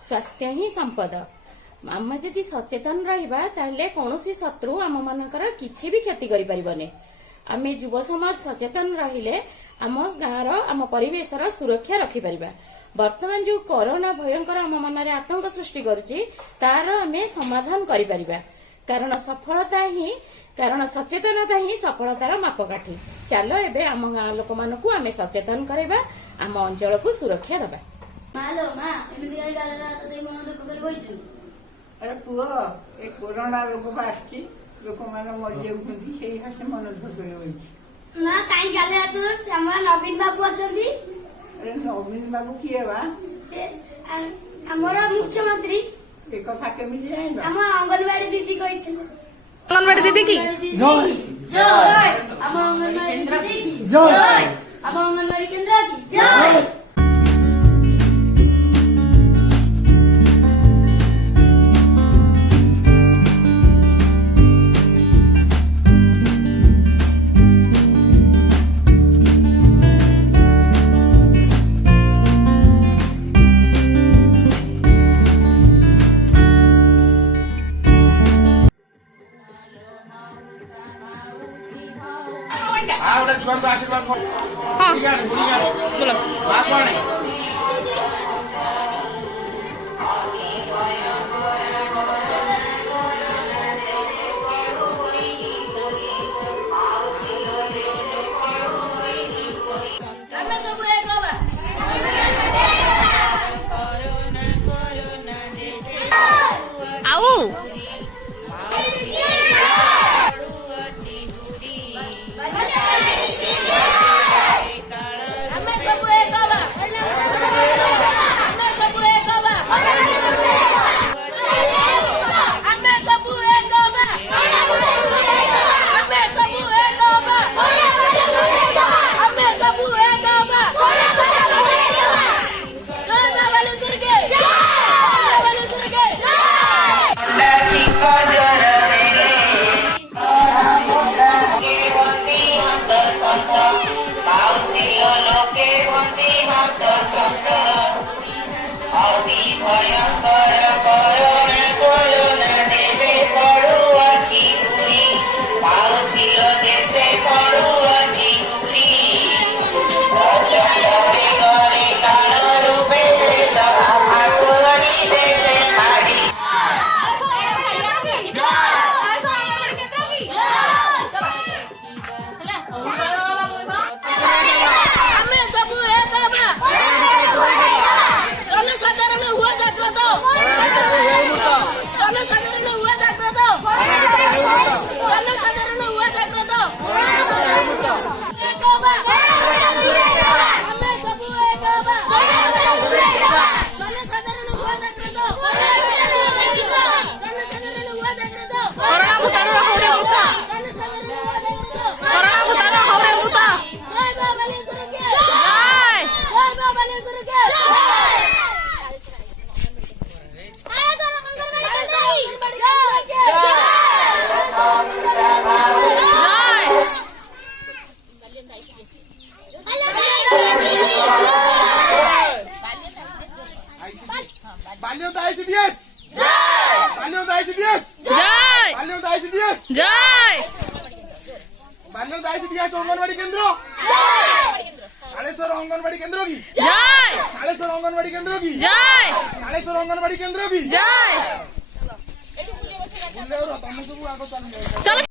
स्वास्थ्य ही संपद आम जदि सचेतन रहिबा ताहले कौनसी शत्रु आम मानकर किछि भी क्षति करि परिबने। आमे युव समाज सचेतन रहिले आम गाँव आम परिवेश सुरक्षा रखि परिबा। वर्तमान जो कोरोना भयंकर आम मन में आतंक सृष्टि करुछि तार आमे समाधान करि परिबा। कारण सचेतनता ही सफलतार मापकाठी। चलो एबे आम गाँ लोक मानकु आमे सचेतन करबा, आम अंचल को सुरक्षा देबा। अरे पुओ ए कोरोना रोग आसची लोक मान मरी जाउछंती सेही हासे मन धोकले होईची। मां काई गाले आतो हमर नवीन बाबू अछंती। अरे नवीन बाबू किए बा से हमर मुख्यमंत्री ए कथा केमिति जाइबा। हम अंगनवाड़ी दीदी कहिथिले। अंगनवाड़ी दीदी की जय जय हम अंगनवाड़ी दीदी की जय हम अंगनवाड़ी केंद्र की जय। छुआ को आशीर्वाद बोलो। अंगनवाड़ी केंद्र सालेश्वर अंगनवाड़ी केंद्र की जय। सालेश्वर अंगनवाड़ी केंद्र की जय। सालेश्वर अंगनवाड़ी केंद्र की जय।